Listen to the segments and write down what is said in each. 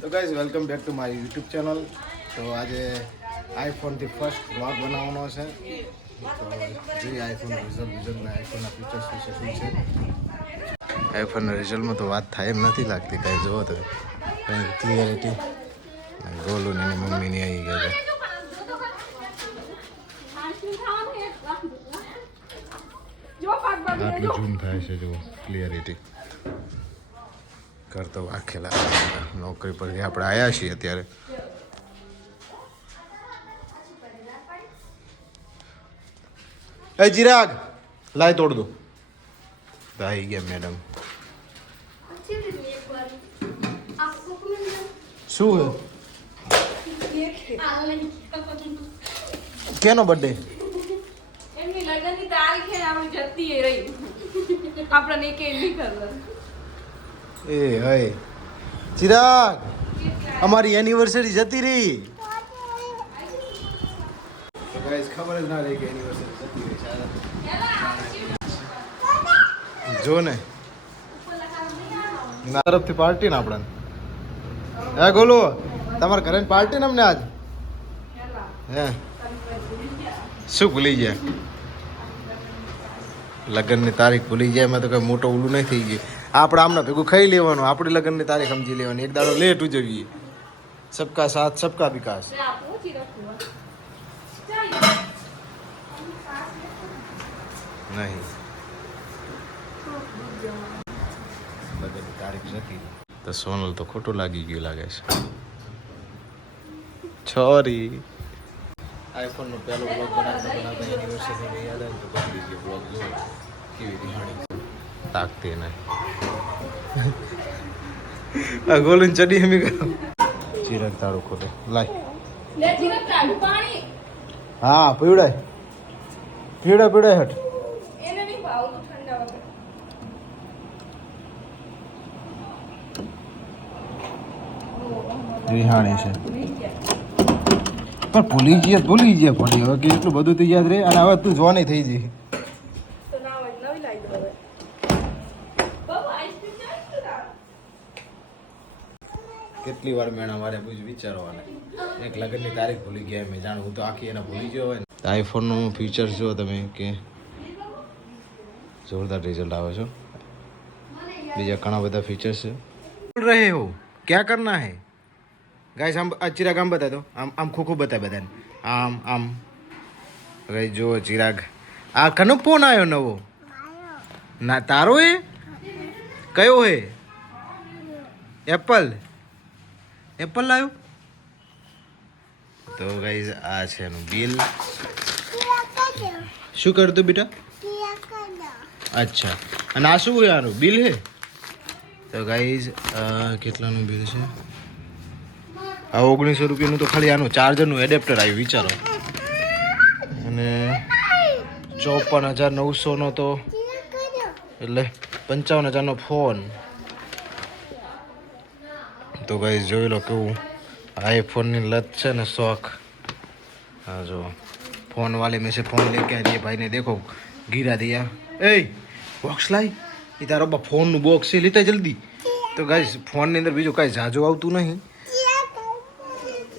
તો guys welcome back to મારી YouTube channel. તો આજે આઈફોનથી ફર્સ્ટ વ્લોગ બનાવવાનો છે. તો જોઈએ આઈફોન રિઝલ્ટના આઈફોનના ફીચર્સ વિશે શું છે. આઈફોનના રિઝલ્ટમાં તો વાત થાય એમ નથી લાગતી. કાંઈ જુઓ તો કંઈ ક્લિયરિટી ગોલું એની મમ્મીની આવી ગયા છે. આટલું ઝૂમ થાય છે જુઓ ક્લિયરિટી કરતો વાખેલા. નોકરી પરથી આપણે આવ્યા છીએ અત્યારે. એ ચિરાગ લાય તોડ દો. આવી ગયા મેડમ. શું કેનો બર્થડે? એમની લગ્નની તારીખ છે આપણી જતી રહી. આપણને કે નહીં ખબર. એ હય ચિરાગ અમારી એનિવર્સરી જતી રહી. ખબર જ ના રહી કે એનિવર્સરી જતી રહી. જો ને તરફથી પાર્ટી ને આપણને. હે ગોલો તમારે ઘરે પાર્ટી ને અમને આજ હે શું ભૂલી ગયા? લગ્નની તારીખ ભૂલી જાય. એમાં તો કઈ મોટો ઓલું નહીં થઈ ગયું. આપણે આમના ભેગું ખાઈ લેવાનું. આપણી લગ્નની તારીખ સમજી લેવાની. એક દાડો લેટ ઉજવીએ. સબકા સાથ સબકા વિકાસ. નહીં લગ્નની તારીખ જતી તો સોનલ તો ખોટું લાગી ગયું લાગે છે. છોરી આઈફોનનો પહેલો બ્લોગ બનાવતા એનિવર્સરી યાદ આવે તો કરી દીધો. બ્લોગ જોયો કેવી રિહાણી તાકતી નહીં. આ ગોલન ચડી એમી કરો. ચિરાગ તારું ખોટું લાય. હા પીવડાય પીવડાય પીવડાય હટ. રિહાણી છે પણ ભૂલી ગયા પડી. હવે કે એટલું બધું તો યાદ રહે. અને હવે તું જોવાની થઈ જઈ. કેટલી વાર મેણા મારે બધું વિચારવાના. એક લગ્નની તારીખ ભૂલી ગયા મેં જાણ. હું તો આખી એને ભૂલી ગયો હોય ને. આઈફોનનું ફીચર્સ જો તમે કે જોરદાર રિઝલ્ટ આવે છે. બીજા ઘણા બધા ફીચર્સ છે. રહે હો ક્યાં કરના હે ગાઈસ? આમ ચિરાગ આમ બતા દો. આમ આમ ખોખું બતા બધાને. આમ આમ ભાઈ જો ચિરાગ આ કનો ફોન આવ્યો નવો? ના તારો હે? કયો હે? એપલ એપલ લાવ્યો? તો ગાઈસ આ છે એનું બિલ. શું કરતું બેટા? અચ્છા અને આ શું હોય? આનું બિલ હે? તો ગાઈસ કેટલાનું બિલ છે? આ 1900 રૂપિયાનું તો ખાલી આનું ચાર્જરનું એડેપ્ટર આવ્યું વિચારો. અને 54,900નો તો એટલે 55,000નો ફોન. તો ગાઈસ જોઈ લો કેવું આईफोन लत છે ને શોખ. हाँ जो फोन वाले में से फोन लेके आ दिए भाई ने. देखो गिरा दिया. ए बॉक्स लाई ये तारो फोन નું બોક્સ છે. લેતા જલ્દી. તો ગાઈસ ફોન ની અંદર બીજું કાંઈ જાજુ આવતું નહીં.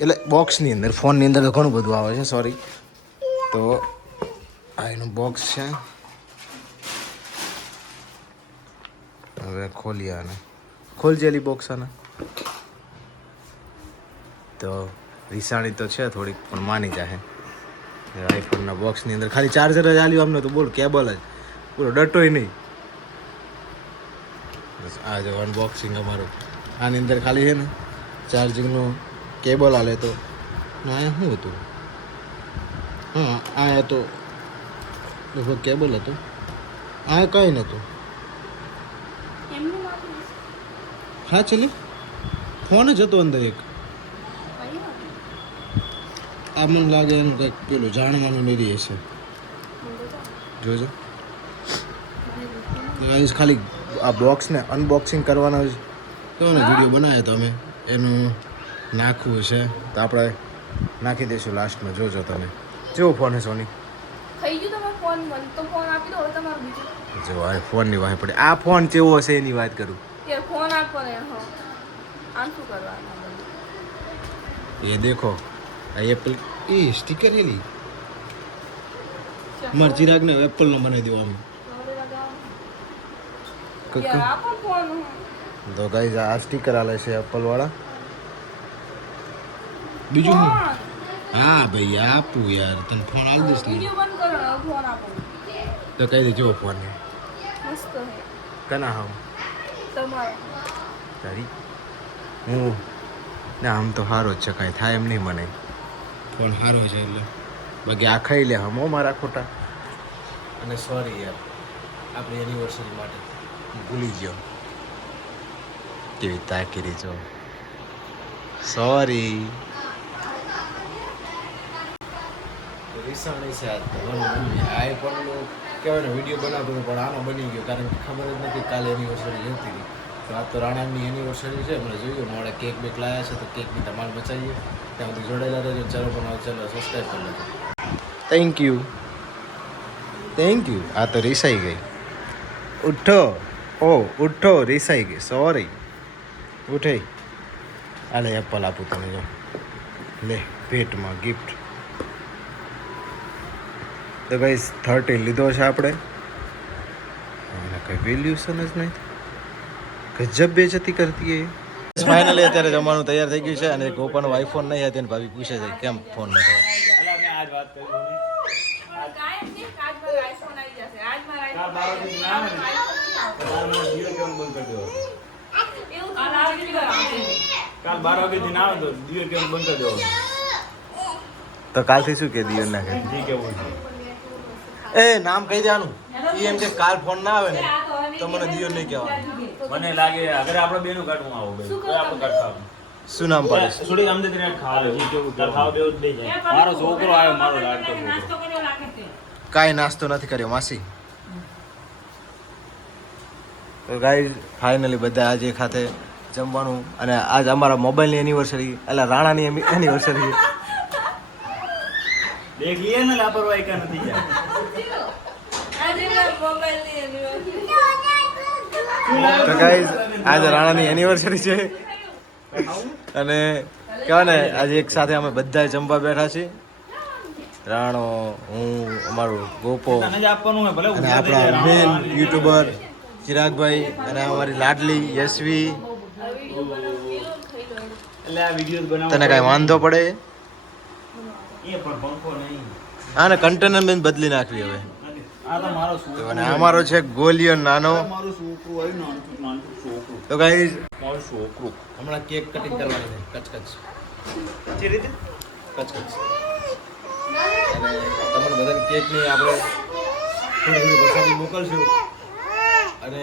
એટલે બોક્સની અંદર ફોનની અંદર તો ઘણું બધું આવે છે. સોરી. તો આ એનું બોક્સ છે. હવે ખોલીએ આને. ખોલ જેલી બોક્સ આને. તો રીસાણી તો છે થોડીક પણ માની જાય. આઈફોનના બોક્સની અંદર ખાલી ચાર્જર જ આલ્યું અમને તો બોલ. કેબલ જ પૂરો ડટોય નહીં. બસ આ જો અનબોક્સિંગ અમારું. આની અંદર ખાલી છે ને ચાર્જિંગનું કેબલ આલે તો ના શું હતું? હા આ હતો લગભગ કેબલ હતો. આ કંઈ નહોતું. હા ચલી ફોન જ હતો અંદર એક. આ મને લાગે એનું કંઈક પેલું જાણવાનું નહીં હશે. જોજો ખાલી આ બોક્સને અનબોક્સિંગ કરવાનો જ કહો ને વિડીયો બનાવ્યો તો અમે. એનું નાખવું છે તો આપણે નાખી દઈશું લાસ્ટમાં. જોજો તમે. કેવો ફોન છે સોની? થઈ ગયું તમારો ફોન. મને તો ફોન આપી દો તમારો બીજો. જો આ ફોનની વાહે પડે. આ ફોન કેવો હશે એની વાત કરું. ફોન આપો ને. આમ શું કરવાનું? ये देखो एप्पल ई स्टिकर ये ली मार चिराग ने एप्पल नो बनाई देवा में યાર આપો ફોન. तो गाइस आ स्टिकर आले છે एप्पल वाला બીજું હું હા ભાઈ આપું યાર તને ફોન આલ દઈશ ને વિડિયો બંધ કરો ને ફોન આપો. તો કહી દે જો ફોન મસ્ત હે કના હાવ તમારો. તારી હું ના આમ તો સારો જ છે કાંઈ થાય એમ નહીં મને ફોન સારો છે એટલે બાકી આ ખાઈ લે હમો મારા ખોટા અને સોરી યાર આપણી એનિવર્સરી માટે ભૂલી ગયો કેવી તાકીરી જો સોરી રીસણ નહીં છે આજ તો આઈફોનનો કહેવાય ને વિડીયો બનાવતો હતો પણ આનો બની ગયો કારણ કે ખબર જ નથી કાલે એનિવર્સરી જતી હતી તો આ તો રાણાની એનિવર્સરી છે હમણાં જોયું મોડે કેક બેક લાવ્યા છે તો કેકની ધમાલ મચાવીએ ત્યાં સુધી જોડેલા રહેજો ચલો પણ ચલો સબસ્ક્રાઈબ કરી લેજો થેન્ક યુ આ તો રીસાઈ ગઈ ઉઠો ઉઠો રીસાઈ ગઈ સોરી ઉઠે આલે એપલ આપું તમે જો લે ભેટમાં ગિફ્ટ તો ગાઈસ 13 લીધો છે આપણે અને કઈ વેલ્યુશન જ નહીં ગજબ બેજતી કરતી હે ફાઇનલી અત્યારે જમવાનું તૈયાર થઈ ગયું છે અને ગોપાનો આઈફોન નહીં હતી અને ભાભી પૂછે છે કેમ ફોન ન થયો કાલ 12 વાગે દિન આવે તો દિયો કેમ બંધ કરી દેવો તો કાલથી શું કે દિયો ના કે જી કેવું એ નામ કહી દેવાનું ઈ એમ કે કાલ ફોન ના આવે ને તો મને દિયો નહીં કહેવાનું મને લાગે અગર આપણે બેનું કાઢવું આવો બે તો આપણે કાઢતા શું નામ પાડીશ થોડી આમ દે ખાવ જી કેવું ખાવ દેવું જ દઈ જાય મારો છોકરો આવ્યો મારો લાડકો છોકરો કાંઈ નાસ્તો નથી કર્યો માસી તો ગાઈસ ફાઇનલી બધા આજે ખાતે જમવાનું અને આજ અમારા મોબાઈલની એનિવર્સરી એટલે રાણાની એનિવર્સરી દેખ લીએ ને લાપરવાહી કા નથી જાય આજે મોબાઈલની એનિવર્સરી. તો ગાઈસ આજે રાણાની એનિવર્સરી છે અને કહેવાય ને આજે એક સાથે અમે બધા જમવા બેઠા છીએ રાણો હું અમારો ગોપો તને જ આપવાનું હોય ભલે અને આપણા મેન યુટ્યુબર ચિરાગભાઈ અને અમારી લાડલી યશવી એટલે આ વિડિયોઝ બનાવો તને કાંઈ વાંધો પડે એ પણ પંખો નહીં આને કન્ટેનર બેન બદલી નાખવી હવે આ તો મારો છોકરો અને અમારો છે ગોલિયો નાનો મારો છોકરો હોય નાનું છોકરો તો ગાઈસ મારો છોકરો હમણાં કેક કટિંગ કરવાની છે કચકચ જે રીતે કચકચ અને તમને બધાને કેકની આપણે થોડી થોડી પ્રસાદી મોકલશું અને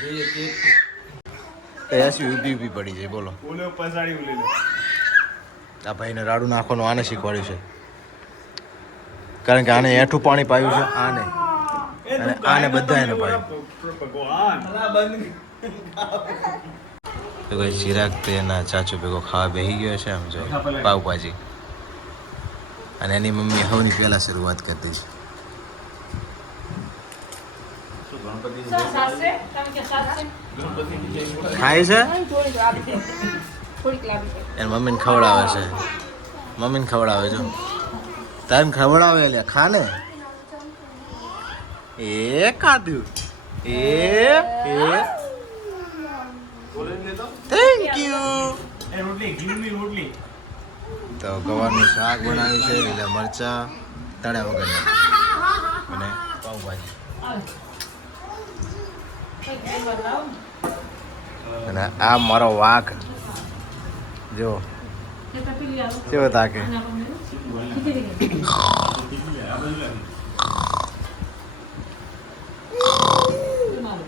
જોઈએ કેક એસી ઊભી ઊભી પડી જાય બોલો ઓલે પસાડી ઉલે આ ભાઈને રાડું નાખવાનું આને શીખવાડ્યું છે કારણ કે આને એઠું પાણી પાયું છે આને અને આને બધા એને પાયું ભગવાન તો કઈ ચિરાગ તે એના ચાચુ ભેગો ખાવા બેસી ગયો છે આમ જો પાવભાજી અને એની મમ્મી હવની પહેલા શરૂઆત કરી દઈ છે સાસે તમે કે સાસે ખાય છે થોડીક લાવી દે. એની મમ્મીને ખવડાવે છે મમ્મીને ખવડાવે જો તારે ખવડાવે લે ખાને એ ખાધું એ થેન્ક યુ એ રોટલી ઘીની રોટલી તો ગવારનું શાક બનાવ્યું છે લીલા મરચા તળ્યા વગરના અને પાવભાજી અને આ મારો વાઘ જો કેવો તાકે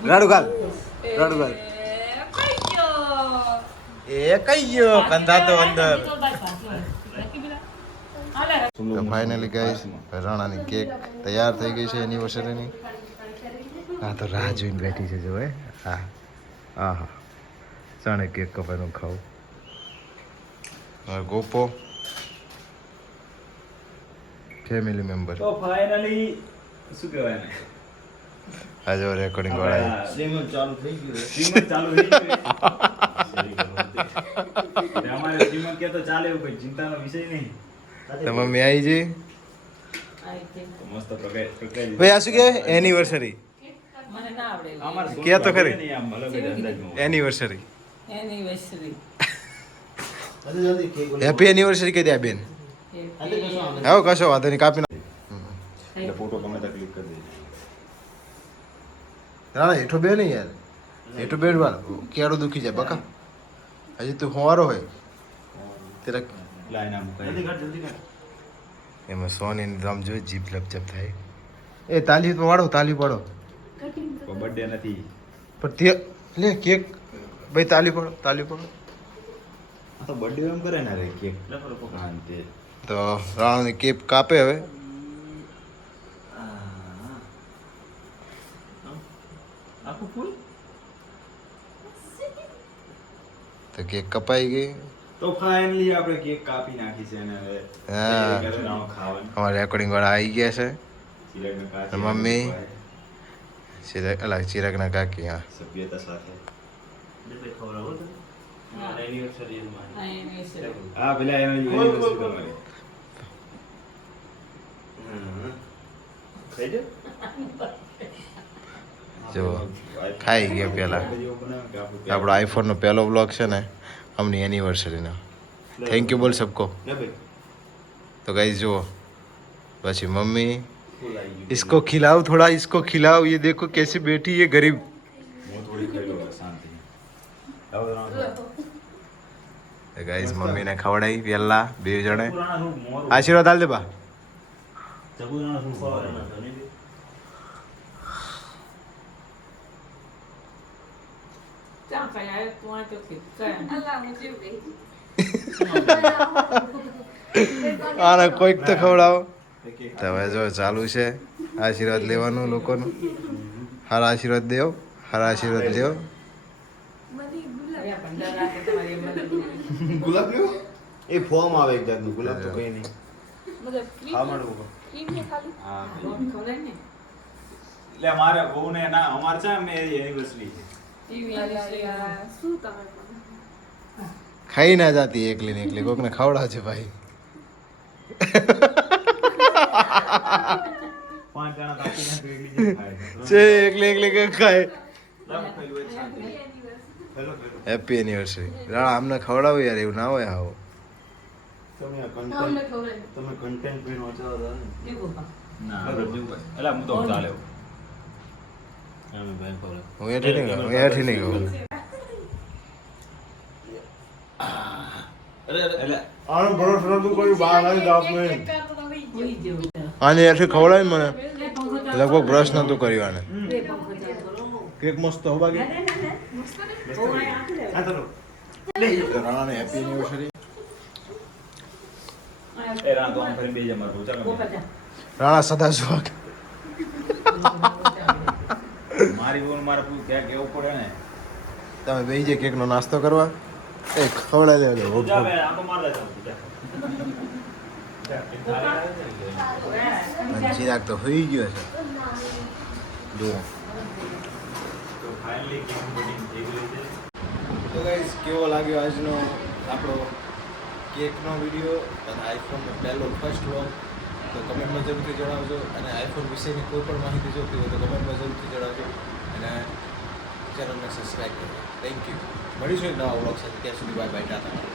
રાડુ ગાલ એ કઈ ગયો કંધા તો અંદર તો ફાઇનલી ગાઈસ રાણાની કેક તૈયાર થઈ ગઈ છે એનિવર્સરીની હા તો રાહ જોઈને બેઠી છે જો હે હા હા ચાણે કેક કપાઈનું ખાવું ગોપો ફેમિલી મેમ્બર તો ફાઇનલી શું કહેવાય ને આ જો રેકોર્ડિંગ વાળા શ્રીમંત ચાલુ થઈ ગયું શ્રીમંત ચાલુ થઈ ગયું અમારે શ્રીમંત કે તો ચાલે એવું કોઈ ચિંતાનો વિષય નહીં તો મમ્મી આવી જઈ મસ્ત પકડાઈ ભાઈ આ શું કહેવાય એનિવર્સરી મને ના આવડે અમાર કે તો ખરી. નહીં આમ ભલે બધા અંદાજમાં એનિવર્સરી એનિવર્સરી હેપી એનિવર્સરી કહી દે આ બેન આવો કશો વાંધો નહીં કાપી નાખ એટલે ફોટો ગમે ત્યાં ક્લિક કરી દેજો ના ના એઠો બે નહીં યાર એઠો બે વાર કેળો દુખી જાય બકા હજી તું હોવારો હોય તેરા લાઈન આમ જલ્દી કર એમાં સોની રામ જોઈ જીપ લપચપ થાય એ તાલી તો વાળો તાલી પાડો બર્થડે નથી પણ તે લે કેક ભાઈ તાલી પાડો આ તો બર્થડે એમ કરે ને રે કેક હા તે તો રાણાની કેક કાપે હવે આખું ફૂલ તો કેક કપાઈ ગઈ તો ફાઇનલી આપણે કેક કાપી નાખી છે અને હવે હા. ખાવાનું અમારા રેકોર્ડિંગ વાળા આવી ગયા છે ચિરાગને કાચી તો મમ્મી? ચિરાગના કાકી હા સભ્યતા સાથે એનિવર્સરી હા પેલા એનો યુનિવર્સિટી તમારી ખાઈ જો ખાઈ ગયા પહેલા આપણો આઈફોનનો પહેલો બ્લોગ છે ને અમની એનિવર્સરીનો થેન્ક યુ બોલ સબકો તો ગાઈસ જુઓ પછી મમ્મી इसको खिलाओ थोड़ा इसको खिलाओ ये देखो कैसे बैठी है गरीब गाइस मम्मी ने खवડાવી પહેલા બે જણે આશીર્વાદ આલ દે બા ક્યાં કયા તું આ તો કે કયા અલ્લાહ હું જીવ ગઈ આને કોઈક તો ખવડાવો તો હવે જો ચાલુ છે આશીર્વાદ લેવાનું લોકોનું હારા આશીર્વાદ દેવો હારા આશીર્વાદ લેવો અરે પણ ડર રાખે તમારી મને ગુલાબ લ્યો એ ફોર્મ આવે એક જાતનું ગુલાબ તો કઈ નહીં મતલબ હા મળવું ક્રીમ ને ખાલી હા ખવડાય ને એટલે અમારે બહુ ને ના અમારે છે ને એનિવર્સરી છે શું તમે ખાઈ ના જાતી એકલી ને એકલી કોકને ખવડાવ છે ભાઈ પાંચ જણા કાપીને તો એકલી જ ખાય છે એકલી એકલી કે ખાય લાવો પેલું એક શાંતિ હેલો હેપી એનિવર્સરી રાણા અમને ખવડાવો યાર એવું ના હોય આવો તમે આ અમને કન્ટેન્ટ ખવડાય તમે કન્ટેન્ટ પેન વાંચવા હતા ને દેખો ના એટલે હું તો ચાલે અમે બેન પર હું એઠી નહીં હું એઠી નહીં કહું એટલે આનો ભરોસો નતું કોઈ બહાર આવી દાવ નહીં કોઈ જેવું આને એઠી ખવડાવી મને એ પંખો ચાલુ લગભગ બ્રશ નતું કર્યું આને એ પંખો ચાલુ કરો કેક મસ્ત હો બાકી ઓ આ આખી આ તો રાણાને હેપી એનિવર્સરી એ રાત તો આમ ફરી બે જ અમાર ચાલો રાણા સદા સુહાગ મારી બોલ મારે પૂછ ક્યાં કેવું પડે ને તમે બેસી જાય કેકનો નાસ્તો કરવા એ ખવડાવી દેજો જા બે આમ તો માર દે અને ચિરાગ તો હોઈ ગયો છે જુઓ તો ફાઇનલી કેમ બની થઈ ગઈ છે તો ગાઈસ કેવો લાગ્યો આજનો આપણો કેકનો વિડીયો અને આઈફોનનો પહેલો ફર્સ્ટ વ્લોગ તો કમેન્ટમાં જરૂરથી જણાવજો અને આઈફોન વિશેની કોઈ પણ માહિતી જોઈતી હોય તો કમેન્ટમાં જરૂરથી જણાવજો અને ચેનલને સબસ્ક્રાઈબ કરજો થેન્ક યુ મળીશું એક નવા વ્લોગ સાથે ત્યાં સુધી બાય બાય ટાટા